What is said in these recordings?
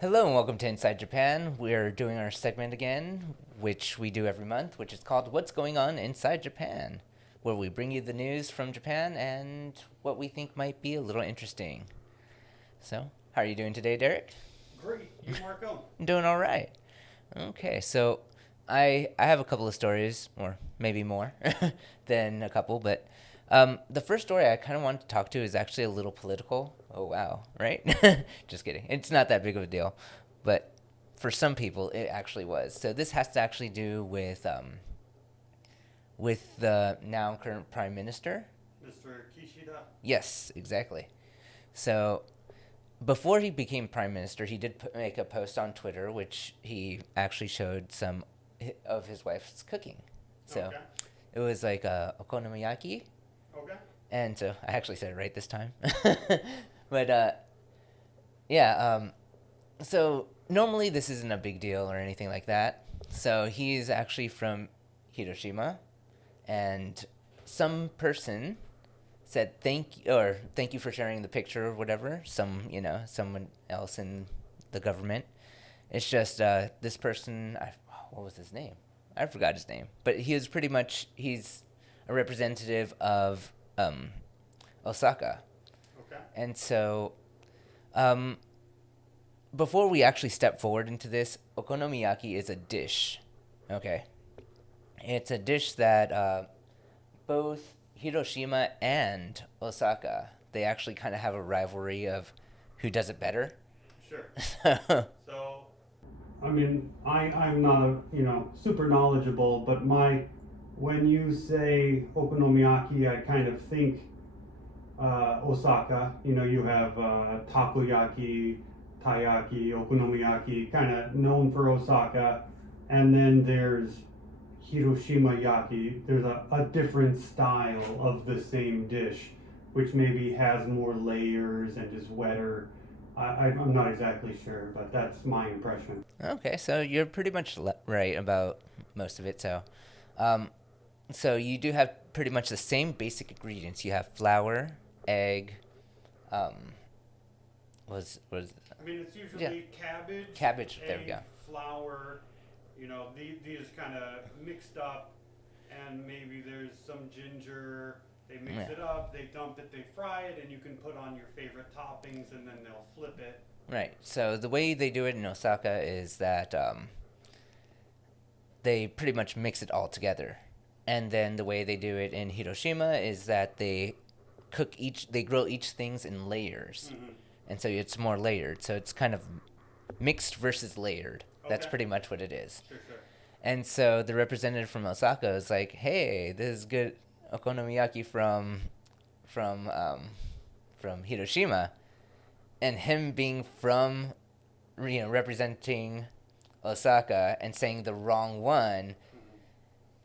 Hello and welcome to Inside Japan. We're doing our segment again, which we do every month, which is called What's Going On Inside Japan, where we bring you the news from Japan and what we think might be a little interesting. So, how are you doing today, Derek? Great. You, Marco? I'm doing all right. Okay, so I have a couple of stories, or maybe more than a couple, but the first story I kind of wanted to talk to is actually a little political. Oh wow, right? Just kidding. It's not that big of a deal, but for some people it actually was. So this has to actually do with the now current prime minister. Mr. Kishida? Yes, exactly. So before he became prime minister, he did make a post on Twitter, which he actually showed some of his wife's cooking. So Okay. it was like a Okonomiyaki, Okay. and so I actually said it right this time. But yeah, so normally this isn't a big deal or anything like that. So he's actually from Hiroshima, and some person said thank you for sharing the picture or whatever. Someone else in the government. It's just this person. What was his name? I forgot his name, but he's a representative of Osaka, Okay. and so um, before we actually step forward into this, okonomiyaki is a dish. Okay, it's a dish that both Hiroshima and Osaka, they actually kind of have a rivalry of who does it better. Sure. So, So, I'm not super knowledgeable, but when you say okonomiyaki, I kind of think Osaka. You have takoyaki, taiyaki, okonomiyaki, kind of known for Osaka, and then there's Hiroshima yaki. There's a different style of the same dish, which maybe has more layers and is wetter. I'm not exactly sure, but that's my impression. okay, so you're pretty much right about most of it. Um, so you do have pretty much the same basic ingredients. You have flour, egg, um, was I mean, it's yeah, usually cabbage, cabbage. There we egg, go. flour. These kind of mixed up, and maybe there's some ginger. They mix Yeah. it up, they dump it, they fry it, and you can put on your favorite toppings, and then they'll flip it. Right. So the way they do it in Osaka is that they pretty much mix it all together. And then the way they do it in Hiroshima is that they grill each things in layers. Mm-hmm. And so it's more layered. So it's kind of mixed versus layered. That's Okay. pretty much what it is. Sure, sure. And so the representative from Osaka is like, "Hey, this is good okonomiyaki from from Hiroshima," and him being from, representing Osaka and saying the wrong one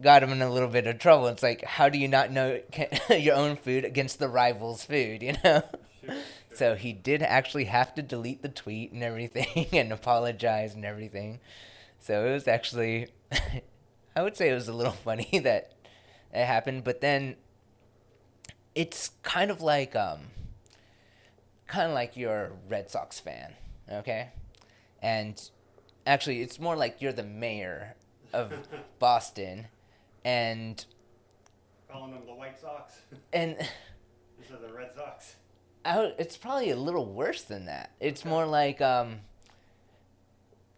got him in a little bit of trouble. It's like, how do you not know your own food against the rival's food, you know? Sure, sure. So he did actually have to delete the tweet and everything and apologize and everything. So it was actually, I would say it was a little funny that it happened, but then it's kind of like you're a Red Sox fan, okay? And actually, it's more like you're the mayor of Boston, and Calling them the White Sox and instead of the Red Sox. it's probably a little worse than that. It's Okay. more like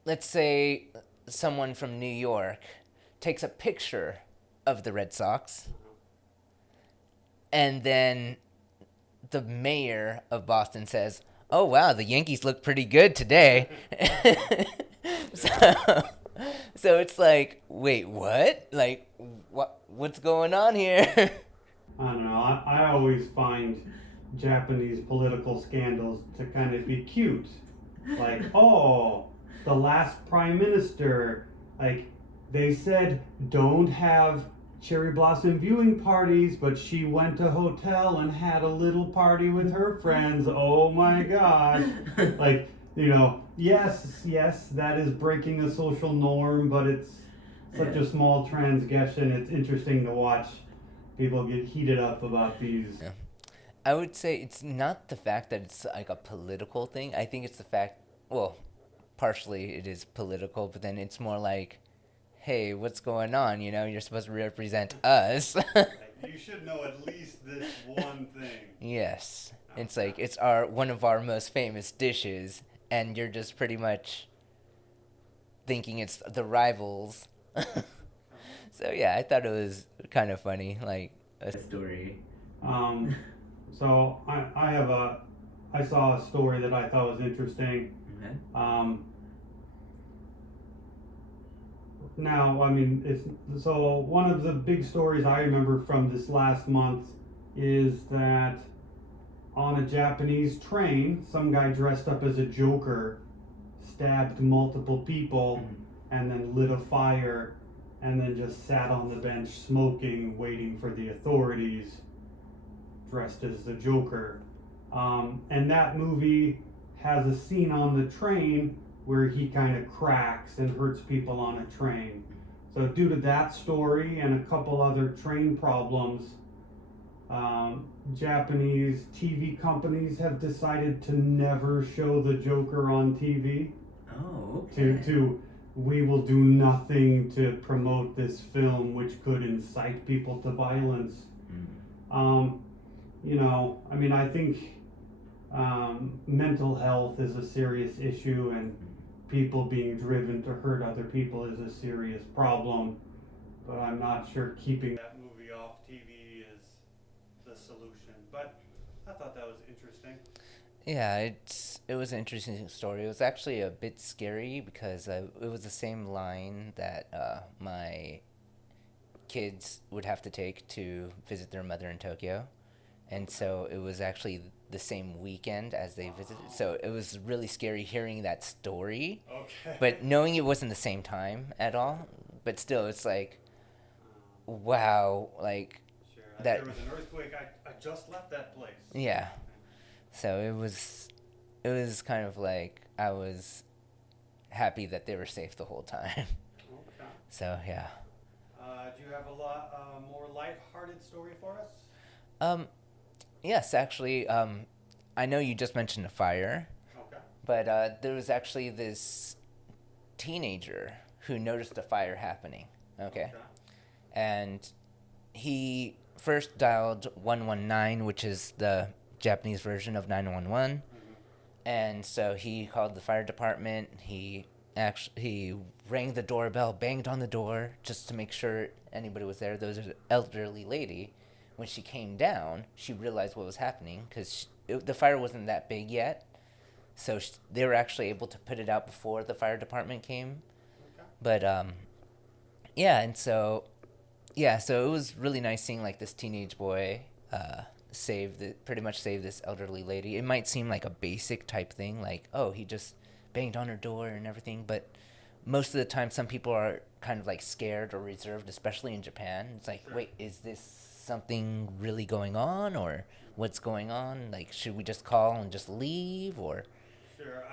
let's say someone from New York takes a picture of the Red Sox, and then the mayor of Boston says, "Oh wow, the Yankees look pretty good today." so, so it's like, wait, what? Like, what's going on here? I don't know. I always find Japanese political scandals to kind of be cute. Like, oh, the last prime minister, like, they said don't have cherry blossom viewing parties, but she went to a hotel and had a little party with her friends. Oh my gosh. Like, yes, that is breaking a social norm, but it's such a small transgression. It's interesting to watch people get heated up about these. Yeah. I would say it's not the fact that it's like a political thing. I think it's the fact, well, partially it is political, but then it's more like, hey, what's going on? You know, you're supposed to represent us. You should know at least this one thing. Yes. It's Okay. like it's our one of our most famous dishes, and you're just pretty much thinking it's the rivals. So yeah, I thought it was kind of funny, like a story. Um, so I saw a story that I thought was interesting. Um, Now, I mean, it's so one of the big stories I remember from this last month is that on a Japanese train, some guy dressed up as a Joker stabbed multiple people and then lit a fire and then just sat on the bench smoking, waiting for the authorities, dressed as the Joker. And that movie has a scene on the train where he kind of cracks and hurts people on a train. So, due to that story and a couple other train problems, Japanese TV companies have decided to never show the Joker on TV. Oh, okay. We will do nothing to promote this film, which could incite people to violence. I mean, I think mental health is a serious issue, and people being driven to hurt other people is a serious problem. But I'm not sure keeping that movie off TV is the solution. But I thought that was interesting. Yeah, it was an interesting story. It was actually a bit scary because it was the same line that my kids would have to take to visit their mother in Tokyo. And so it was actually the same weekend as they visited. So it was really scary hearing that story, Okay. but knowing it wasn't the same time at all. But still, it's like, wow, like Sure. that. There was an earthquake. I just left that place. Yeah. So it was kind of like I was happy that they were safe the whole time. Okay. So yeah. Do you have a lot more lighthearted story for us? Yes, actually, I know you just mentioned a fire, Okay. but there was actually this teenager who noticed a fire happening. Okay. And he first dialed 119, which is the Japanese version of 911. And so he called the fire department. He rang the doorbell, banged on the door just to make sure anybody was there. There was an elderly lady. When she came down, she realized what was happening because the fire wasn't that big yet. So they were actually able to put it out before the fire department came. Okay. But so it was really nice seeing like this teenage boy pretty much save this elderly lady. It might seem like a basic type thing, like, oh, he just banged on her door and everything, but most of the time some people are kind of like scared or reserved, especially in Japan. It's like, Sure. Wait, is this something really going on, or what's going on? Like, should we just call and just leave, or? Sure.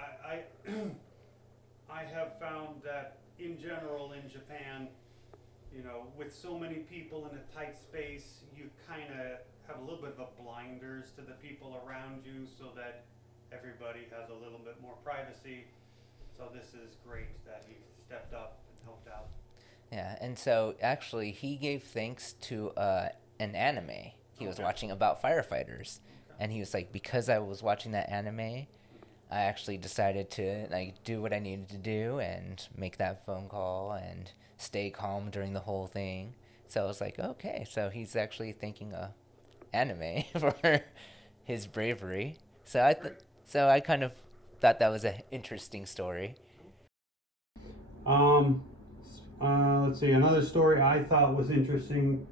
I have found that in general in Japan, with so many people in a tight space, you kind of have a little bit of a blinders to the people around you so that everybody has a little bit more privacy. So this is great that he stepped up and helped out. Yeah, and so actually he gave thanks to an anime he was watching about firefighters. Okay. And he was like, because I was watching that anime, I actually decided to like do what I needed to do and make that phone call and stay calm during the whole thing. So I was like, okay, so he's actually thanking anime for his bravery. So I kind of thought that was an interesting story. Let's see, another story I thought was interesting.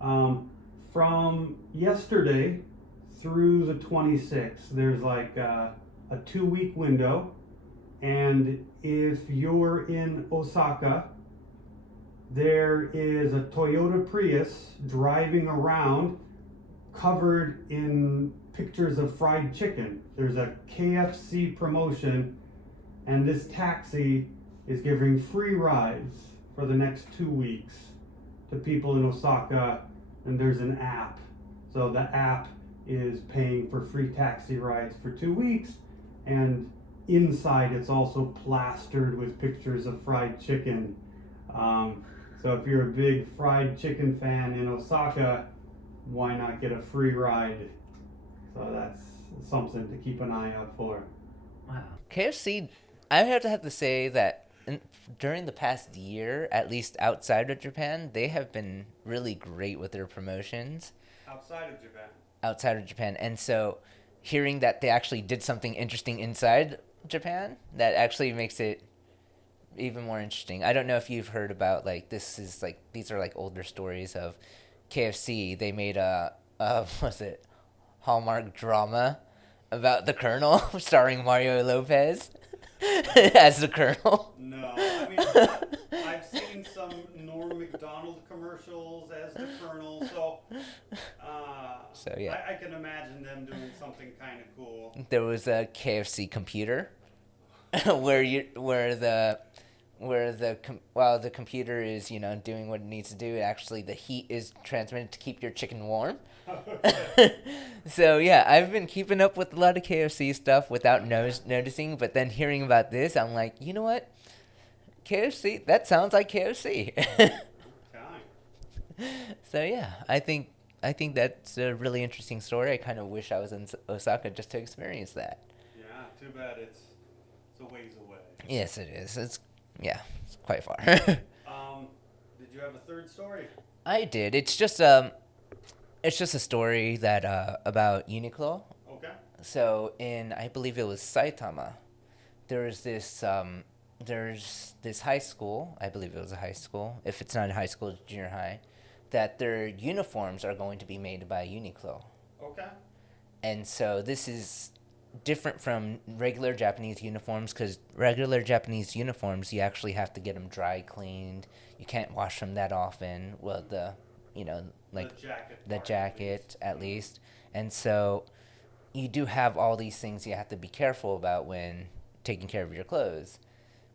From yesterday through the 26th, there's like a 2-week window. And if you're in Osaka, there is a Toyota Prius driving around covered in pictures of fried chicken. There's a KFC promotion, and this taxi is giving free rides for the next 2 weeks to people in Osaka, and there's an app. So the app is paying for free taxi rides for 2 weeks, and inside it's also plastered with pictures of fried chicken. So if you're a big fried chicken fan in Osaka, why not get a free ride? So that's something to keep an eye out for. Wow. KFC, I have to say that during the past year, at least outside of Japan, they have been really great with their promotions Outside of Japan. outside of Japan. And so hearing that they actually did something interesting inside Japan, that actually makes it even more interesting. I don't know if you've heard about these are like older stories of KFC. They made a was it Hallmark drama about the Colonel starring Mario Lopez as the Colonel. No, I mean, I've seen some Norm Macdonald commercials as the Colonel, so So yeah, I can imagine them doing something kind of cool. there was a KFC computer while the computer is doing what it needs to do, actually the heat is transmitted to keep your chicken warm. So yeah, I've been keeping up with a lot of KFC stuff without noticing, but then hearing about this, I'm like, you know what? KFC, that sounds like KFC. So yeah, I think that's a really interesting story. I kind of wish I was in Osaka just to experience that. Yeah, too bad it's a ways away. Yes, it is. It's quite far. Did you have a third story? I did. It's just a story that about Uniqlo. Okay. So I believe it was Saitama, there's this high school. I believe it was a high school. If it's not a high school, it's junior high. That their uniforms are going to be made by Uniqlo. Okay. And so this is different from regular Japanese uniforms, because regular Japanese uniforms, you actually have to get them dry cleaned. You can't wash them that often. Well, the jacket at least. And so you do have all these things you have to be careful about when taking care of your clothes.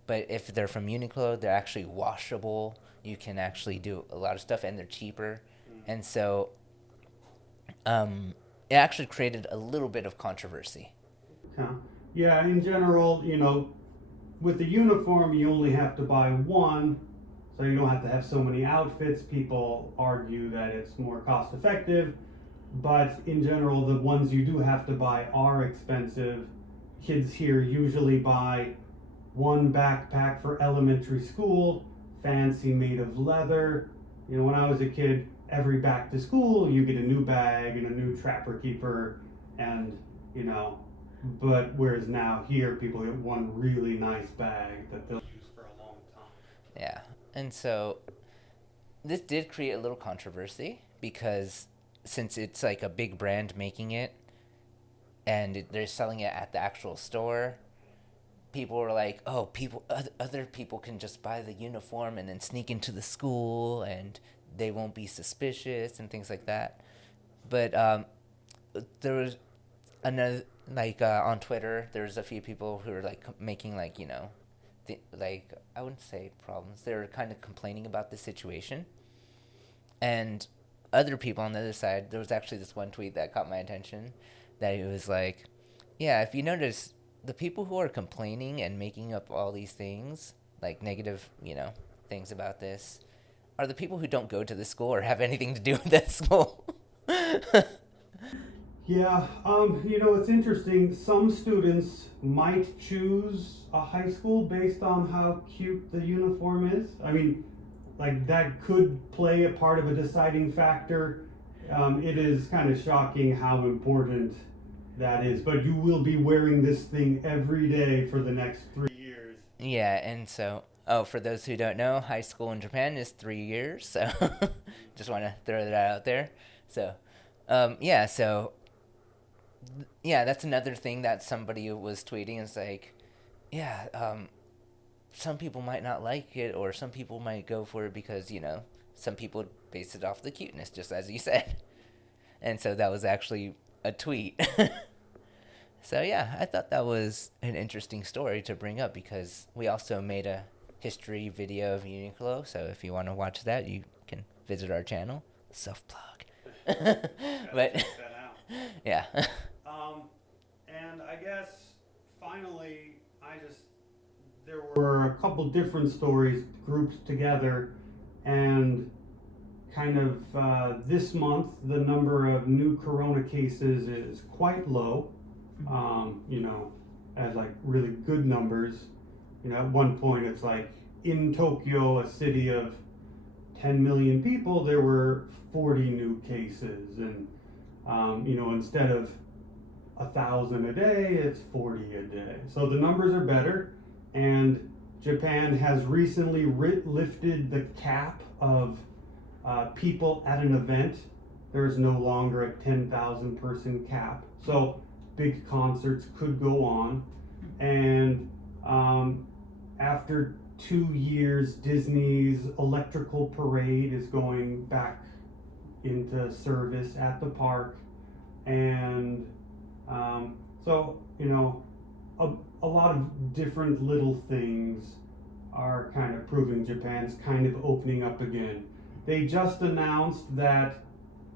But if they're from Uniqlo, they're actually washable. You can actually do a lot of stuff, and they're cheaper. And so it actually created a little bit of controversy. Yeah, in general, with the uniform, you only have to buy one, so you don't have to have so many outfits. People argue that it's more cost effective, but in general, the ones you do have to buy are expensive. Kids here usually buy one backpack for elementary school, fancy, made of leather. When I was a kid, every back to school, you get a new bag and a new Trapper Keeper, and but whereas now here, people get one really nice bag that they'll use for a long time. Yeah. And so this did create a little controversy, because since it's like a big brand making it and they're selling it at the actual store, people were like, oh, other people can just buy the uniform and then sneak into the school and they won't be suspicious and things like that. But there was another, on Twitter, there's a few people who were making I wouldn't say problems. They were kind of complaining about the situation. And other people on the other side, there was actually this one tweet that caught my attention, that it was like, yeah, if you notice, the people who are complaining and making up all these things, like negative, things about this, are the people who don't go to the school or have anything to do with that school. Yeah, it's interesting. Some students might choose a high school based on how cute the uniform is. I mean, that could play a part of a deciding factor. It is kind of shocking how important that is, but you will be wearing this thing every day for the next 3 years. Yeah, and so, for those who don't know, high school in Japan is 3 years, so just want to throw that out there. So, that's another thing that somebody was tweeting. It's like, some people might not like it, or some people might go for it because, some people base it off the cuteness, just as you said. And so that was actually a tweet. So yeah, I thought that was an interesting story to bring up, because we also made a history video of Uniqlo. So if you want to watch that, you can visit our channel. Self-plug. But check that out. yeah. And I guess finally, there were a couple different stories grouped together, and kind of this month the number of new corona cases is quite low. You know, as like really good numbers. You know, at one point it's like in Tokyo, a city of 10 million people, there were 40 new cases, and you know, instead of 1,000 a day, it's 40 a day. So the numbers are better, and Japan has recently lifted the cap of people at an event. There is no longer a 10,000 person cap, so big concerts could go on. And after 2 years, Disney's electrical parade is going back into service at the park, and so you know, a lot of different little things are kind of proving Japan's kind of opening up again. They just announced that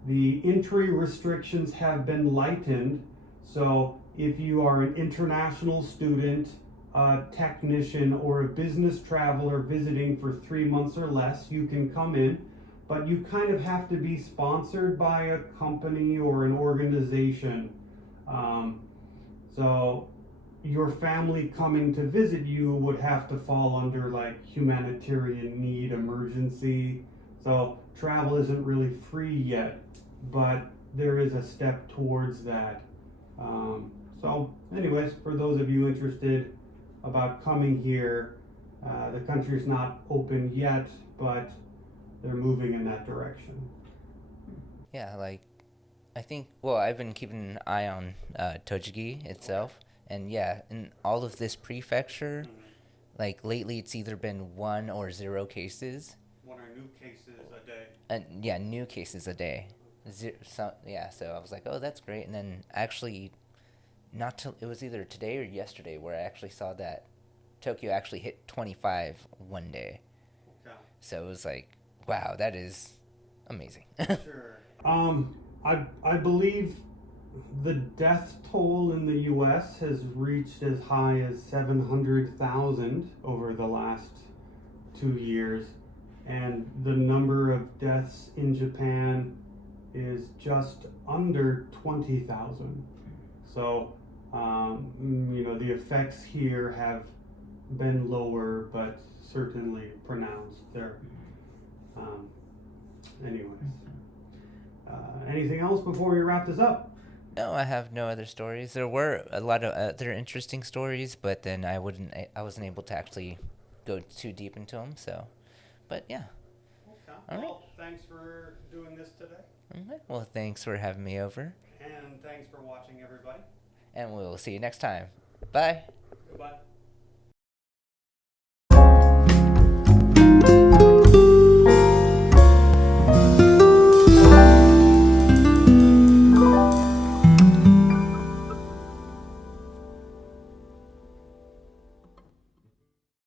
the entry restrictions have been lightened, so if you are an international student, a technician, or a business traveler visiting for 3 months or less, you can come in, but you kind of have to be sponsored by a company or an organization. So your family coming to visit you would have to fall under like humanitarian need, emergency. So travel isn't really free yet, but there is a step towards that. So anyways, for those of you interested about coming here, the country's not open yet, but they're moving in that direction. Yeah, like I think. Well, I've been keeping an eye on Tochigi itself, and yeah, in all of this prefecture, like lately, it's either been 1 or 0 cases. One or new cases a day. And yeah, new cases a day. So I was like, oh, that's great. And then actually, not till it was either today or yesterday where I actually saw that Tokyo actually hit 25 one day. Okay. So it was like, wow, that is amazing. Sure. I believe the death toll in the U.S. has reached as high as 700,000 over the last 2 years, and the number of deaths in Japan is just under 20,000. So, you know, the effects here have been lower, but certainly pronounced there. Anyways, anything else before we wrap this up? No, I have no other stories. There were a lot of other interesting stories, but then I wasn't able to actually go too deep into them. So, but yeah. Okay. All right. Well, thanks for doing this today. All right. Well, thanks for having me over, And thanks for watching, everybody. and we'll see you next time. Bye. Goodbye.